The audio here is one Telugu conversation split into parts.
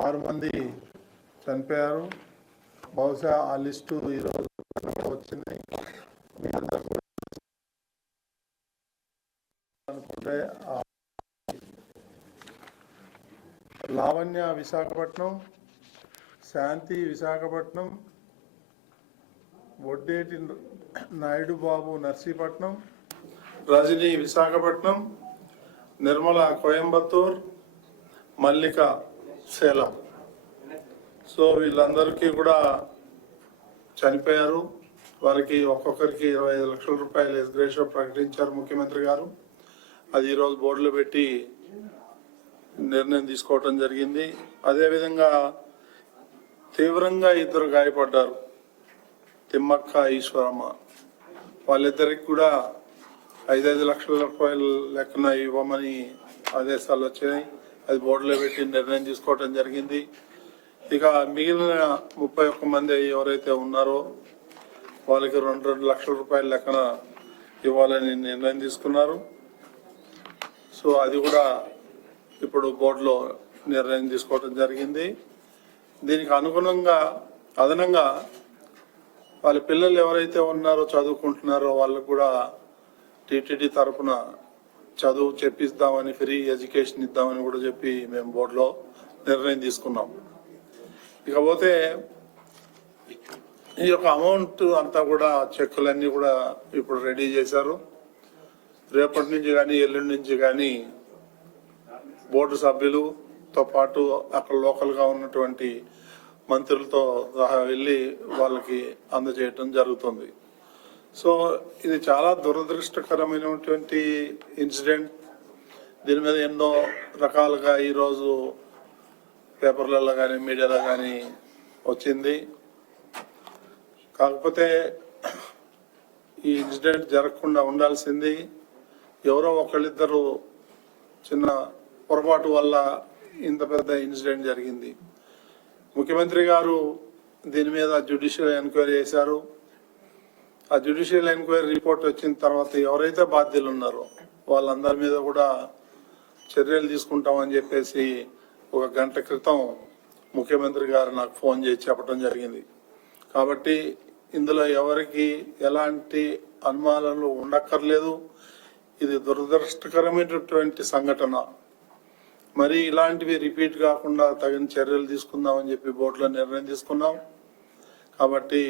ఆరు మంది చనిపోయారు. బహుశా ఆ లిస్టు ఈరోజు వచ్చింది. మీ అందరూ కూడా అనుకుంటే లావణ్య విశాఖపట్నం శాంతి విశాఖపట్నం వడ్డేటి నాయుడు బాబు నర్సీపట్నం రజని విశాఖపట్నం నిర్మల కోయంబత్తూర్ మల్లిక సేలం. సో వీళ్ళందరికీ కూడా చనిపోయారు. వారికి ఒక్కొక్కరికి ఇరవై ఐదు లక్షల రూపాయలు ఎస్గ్రేషన్ ప్రకటించారు ముఖ్యమంత్రి గారు. అది ఈరోజు బోర్డులో పెట్టి నిర్ణయం తీసుకోవటం జరిగింది. అదేవిధంగా తీవ్రంగా ఇద్దరు గాయపడ్డారు. తిమ్మక్క ఈశ్వరమ్మ. వాళ్ళిద్దరికి కూడా ఐదైదు లక్షల రూపాయలు లెక్కన ఇవ్వమని ఆదేశాలు వచ్చినాయి. అది బోర్డులో పెట్టి నిర్ణయం తీసుకోవటం జరిగింది. ఇక మిగిలిన ముప్పై ఒక్క మంది ఎవరైతే ఉన్నారో వాళ్ళకి రెండు రెండు లక్షల రూపాయల లెక్కన ఇవ్వాలని నిర్ణయం తీసుకున్నారు. సో అది కూడా ఇప్పుడు బోర్డులో నిర్ణయం తీసుకోవడం జరిగింది. దీనికి అనుగుణంగా అదనంగా వాళ్ళ పిల్లలు ఎవరైతే ఉన్నారో చదువుకుంటున్నారో వాళ్ళకు కూడా టీటీడీ తరఫున చదువు చెప్పిస్తామని ఫ్రీ ఎడ్యుకేషన్ ఇద్దామని కూడా చెప్పి మేము బోర్డులో నిర్ణయం తీసుకున్నాం. ఇకపోతే ఈ యొక్క అమౌంట్ అంతా కూడా చెక్కులన్నీ కూడా ఇప్పుడు రెడీ చేశారు. రేపటి నుంచి కానీ ఎల్లుండి నుంచి కానీ బోర్డు సభ్యులుతో పాటు అక్కడ లోకల్గా ఉన్నటువంటి మంత్రులతో సహా వెళ్ళి వాళ్ళకి అందజేయటం జరుగుతుంది. సో ఇది చాలా దురదృష్టకరమైనటువంటి ఇన్సిడెంట్. దీని మీద ఎన్నో రకాలుగా ఈరోజు పేపర్లలో కానీ మీడియాలో కానీ వచ్చింది. కాకపోతే ఈ ఇన్సిడెంట్ జరగకుండా ఉండాల్సింది ఎవరో ఒకళ్ళిద్దరు చిన్న పొరపాటు వల్ల ఇంత పెద్ద ఇన్సిడెంట్ జరిగింది. ముఖ్యమంత్రి గారు దీని మీద జ్యుడిషియల్ ఎంక్వైరీ చేశారు. ఆ జ్యుడిషియల్ ఎంక్వైరీ రిపోర్ట్ వచ్చిన తర్వాత ఎవరైతే బాధ్యులు ఉన్నారో వాళ్ళందరి మీద కూడా చర్యలు తీసుకుంటామని చెప్పేసి ఒక గంట క్రితం ముఖ్యమంత్రి గారు నాకు ఫోన్ చేసి చెప్పడం జరిగింది. కాబట్టి ఇందులో ఎవరికి ఎలాంటి అనుమానాలు ఉండక్కర్లేదు. ఇది దురదృష్టకరమైనటువంటి సంఘటన. మరి ఇలాంటివి రిపీట్ కాకుండా తగిన చర్యలు తీసుకుందామని చెప్పి బోర్డులో నిర్ణయం తీసుకున్నాం. కాబట్టి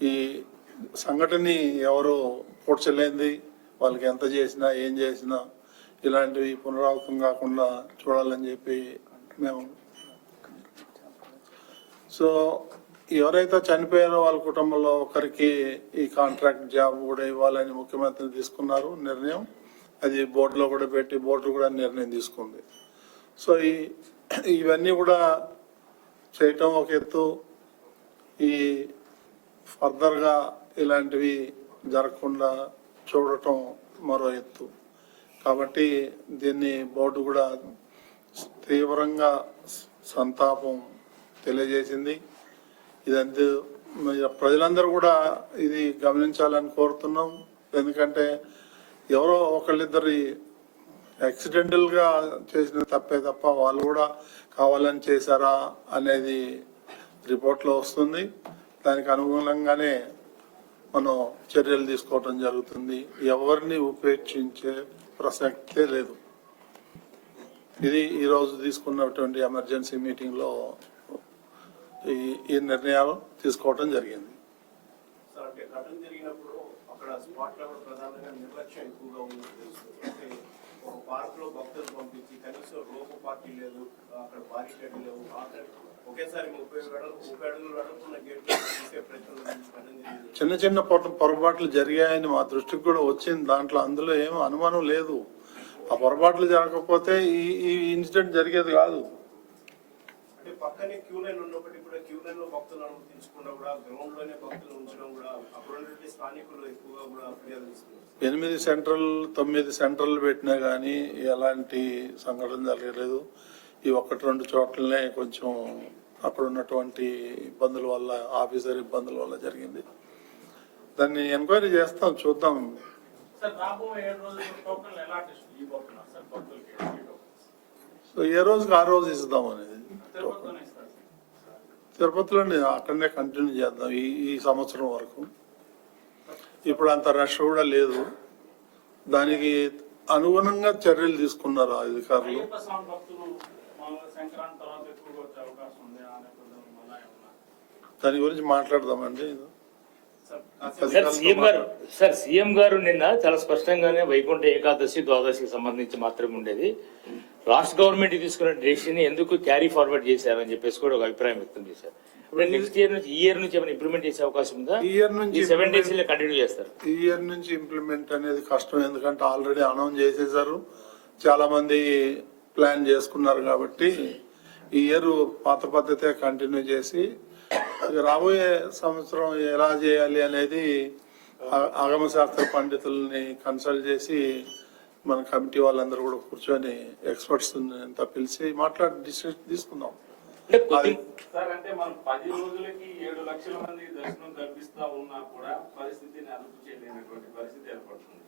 ఈ సంఘటనని ఎవరు పూడ్చలేంది వాళ్ళకి ఎంత చేసినా ఏం చేసినా ఇలాంటివి పునరావృతం కాకుండా చూడాలని చెప్పి మేము సో ఎవరైతే చనిపోయారో వాళ్ళ కుటుంబంలో ఒకరికి ఈ కాంట్రాక్ట్ జాబ్ కూడా ఇవ్వాలని ముఖ్యమంత్రి తీసుకున్నారు నిర్ణయం. అది బోర్డులో కూడా పెట్టి బోర్డు కూడా నిర్ణయం తీసుకుంది. సో ఈ ఇవన్నీ కూడా చేయటం ఒక ఎత్తు. ఈ ఫర్దర్గా ఇలాంటివి జరగకుండా చూడటం మరో ఎత్తు. కాబట్టి దీన్ని బోర్డు కూడా తీవ్రంగా సంతాపం తెలియజేసింది. ఇదంతా ప్రజలందరూ కూడా ఇది గమనించాలని కోరుతున్నాం. ఎందుకంటే ఎవరో ఒకళ్ళిద్దరి యాక్సిడెంటల్గా చేసిన తప్పే తప్ప వాళ్ళు కూడా కావాలని చేశారా అనేది రిపోర్ట్లో వస్తుంది. దానికి అనుగుణంగానే మనం చర్యలు తీసుకోవటం జరుగుతుంది. ఎవరిని ఉపేక్షించే ప్రసక్తే లేదు. ఇది ఈరోజు తీసుకున్నటువంటి ఎమర్జెన్సీ మీటింగ్లో ఈ ఈ నిర్ణయాలు తీసుకోవటం జరిగింది. జరిగినప్పుడు అక్కడ స్పాట్ ప్రధానంగా నిర్లక్ష్యం ఎక్కువగా ఉన్నట్టు పార్క్లో భక్తులు పంపించి కనీసం రోపు పార్టీ లేదు అక్కడ బారికేడ్ లేవు. ఒకేసారి ముప్పై ముప్పై అడుగులు అడుగుతున్న చిన్న చిన్న పొర పొరపాట్లు జరిగాయని మా దృష్టికి కూడా వచ్చింది. దాంట్లో అందులో ఏం అనుమానం లేదు. ఆ పొరపాట్లు జరగకపోతే ఈ ఈ ఇన్సిడెంట్ జరిగేది కాదు. అంటే పక్కనే క్యూ లైన్ ఉన్నప్పటికీ కూడా క్యూ లైన్లో భక్తులు అనుమతించకుండా కూడా గ్రౌండ్లోనే భక్తులు ఉంచడం కూడా అక్కడ ఉన్నటువంటి స్థానికులు ఎక్కువగా కూడా ఫిర్యాదు ఇస్తున్నారు ఎనిమిది సెంట్రల్ తొమ్మిది సెంట్రల్ పెట్టినా కానీ ఎలాంటి సంఘటన జరగలేదు. ఈ ఒక్కటి రెండు చోట్లనే కొంచెం అక్కడ ఉన్నటువంటి ఇబ్బందుల వల్ల ఆఫీసర్ ఇబ్బందుల వల్ల జరిగింది. దాన్ని ఎంక్వైరీ చేస్తాం చూద్దాం? సో ఏ రోజుకి ఆ రోజు ఇద్దాం అనేది తిరుపతిలోనే అక్కడనే కంటిన్యూ చేద్దాం ఈ ఈ సంవత్సరం వరకు. ఇప్పుడు అంత రష్ కూడా లేదు. దానికి అనుగుణంగా చర్యలు తీసుకున్నారు అధికారులు? దాని గురించి మాట్లాడదామండి. Sir CM garu sir CM garu నిన్న చాలా స్పష్టంగానే వైకుంఠ ఏకాదశి ద్వాదశికి సంబంధించి మాత్రమే ఉండేది. రాష్ట్ర గవర్నమెంట్ తీసుకున్న డెసిషన్ ఎందుకు క్యారీ ఫార్వర్డ్ చేశారని చెప్పేసి కూడా ఒక అభిప్రాయం వ్యక్తం చేశారు. ఇప్పుడు నెక్స్ట్ ఇయర్ నుంచి ఈ ఇయర్ నుంచి ఏమైనా ఇంప్లిమెంట్ చేసే అవకాశం ఉందా? ఈ ఇయర్ నుంచి సెవెన్ డేస్ కంటిన్యూ చేస్తారు. ఈ ఇయర్ నుంచి ఇంప్లిమెంట్ అనేది కష్టం ఎందుకంటే ఆల్రెడీ అనౌన్స్ చేసేసారు చాలా మంది ప్లాన్ చేసుకున్నారు కాబట్టి ఈ ఇయర్ పాత పద్ధతే కంటిన్యూ చేసి రాబోయే సంవత్సరం ఎలా చేయాలి అనేది ఆ- ఆగమ శాస్త్ర పండితుల్ని కన్సల్ట్ చేసి మన కమిటీ వాళ్ళందరూ కూడా కూర్చొని ఎక్స్పర్ట్స్ అంతా పిలిచి మాట్లాడి డిసిషన్ తీసుకుందాం. అంటే కొద్ది సార్ అంటే మనం పది రోజులకి ఏడు లక్షల మంది దర్శనం కల్పిస్తా ఉన్నా కూడా పరిస్థితిని అదుపు చేయలేనటువంటి పరిస్థితి ఏర్పడుతుంది.